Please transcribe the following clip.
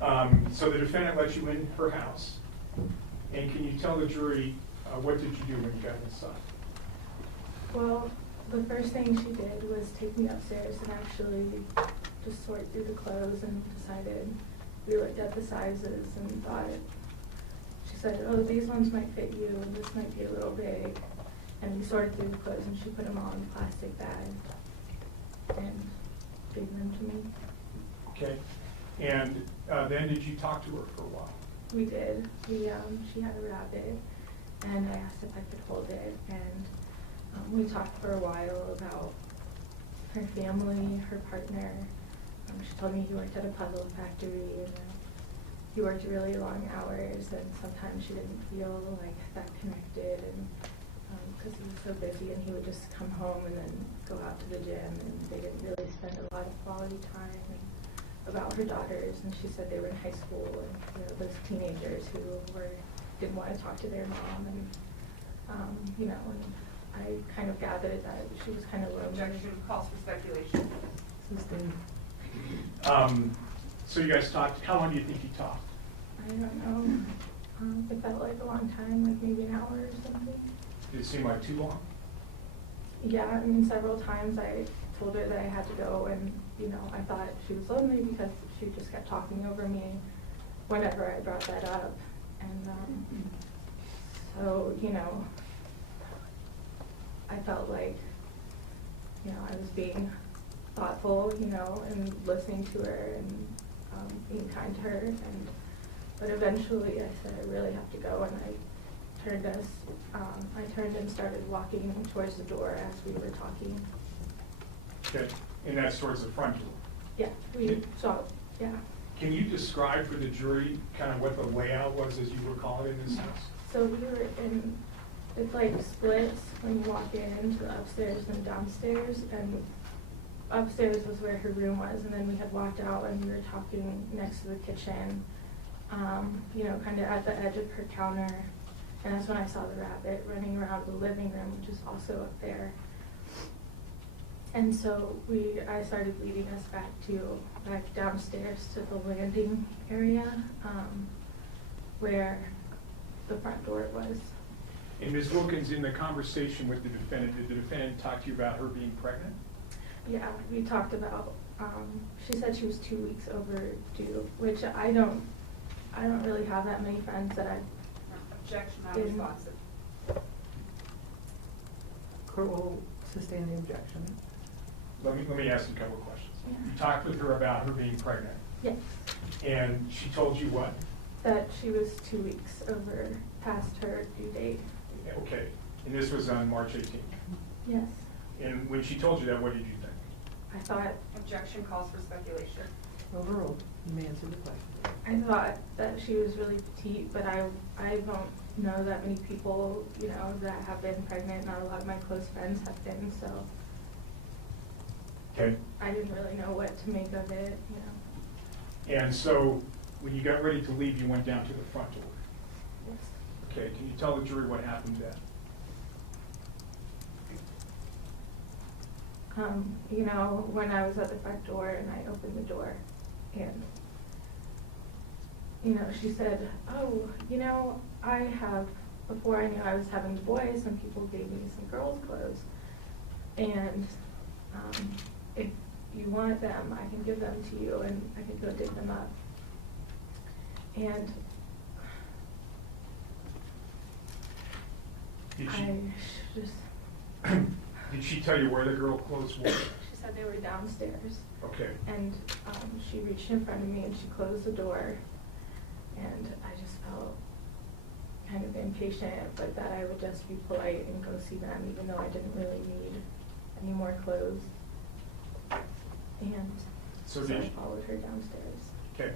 So the defendant let you in her house, and can you tell the jury what did you do when you got inside? Well, the first thing she did was take me upstairs and actually just sort through the clothes and decided, we looked at the sizes and thought, she said, oh, these ones might fit you and this might be a little big. And we sorted through the clothes and she put them all in a plastic bag and gave them to me. Okay. And then did you talk to her for a while? We did. She had a rabbit and I asked if I could hold it, and we talked for a while about her family, her partner. She told me he worked at a puzzle factory and he worked really long hours, and sometimes she didn't feel like that connected, and because he was so busy, and he would just come home and then go out to the gym, and they didn't really spend a lot of quality time. And about her daughters, and she said they were in high school, and those teenagers who didn't want to talk to their mom, and and I kind of gathered that she was kind of lonely. Objection calls for speculation. So you guys talked. How long do you think you talked? I don't know. It felt like a long time, like maybe an hour or something. Did it seem like too long? Yeah, I mean, several times I told her that I had to go, and I thought she was lonely because she just kept talking over me whenever I brought that up, and so I felt like I was being thoughtful, and listening to her and being kind to her, but eventually I said I really have to go, and I turned and started walking towards the door as we were talking. Okay, and that's towards the front door? Yeah, we saw, yeah. Can you describe for the jury kind of what the layout was as you recall it in this house? So we were in, it's like splits when you walk into the upstairs and downstairs, and upstairs was where her room was, and then we had walked out and we were talking next to the kitchen, kind of at the edge of her counter, and that's when I saw the rabbit running around the living room, which is also up there. And so I started leading us back downstairs to the landing area, where the front door was. And Ms. Wilkins, in the conversation with the defendant, did the defendant talk to you about her being pregnant? Yeah, we talked about, she said she was 2 weeks overdue, which I don't really have that many friends that Objection, not responsive. Court will sustain the objection. Let me ask you a couple of questions. Yeah. You talked with her about her being pregnant. Yes. And she told you what? That she was 2 weeks over past her due date. Okay. And this was on March 18th? Yes. And when she told you that, what did you think? I thought. Objection calls for speculation. Overruled. You may answer the question. I thought that she was really petite, but I don't know that many people, that have been pregnant. Not a lot of my close friends have been, so. Okay. I didn't really know what to make of it, And so when you got ready to leave, you went down to the front door. Yes. Okay. Can you tell the jury what happened then? When I was at the front door and I opened the door, and she said, oh, before I knew I was having boys, some people gave me some girls' clothes, and if you want them, I can give them to you, and I can go dig them up. And Did she tell you where the girl clothes were? She said they were downstairs. Okay. And she reached in front of me and she closed the door, and I just felt kind of impatient, but that I would just be polite and go see them, even though I didn't really need any more clothes. And so I followed her downstairs. Okay.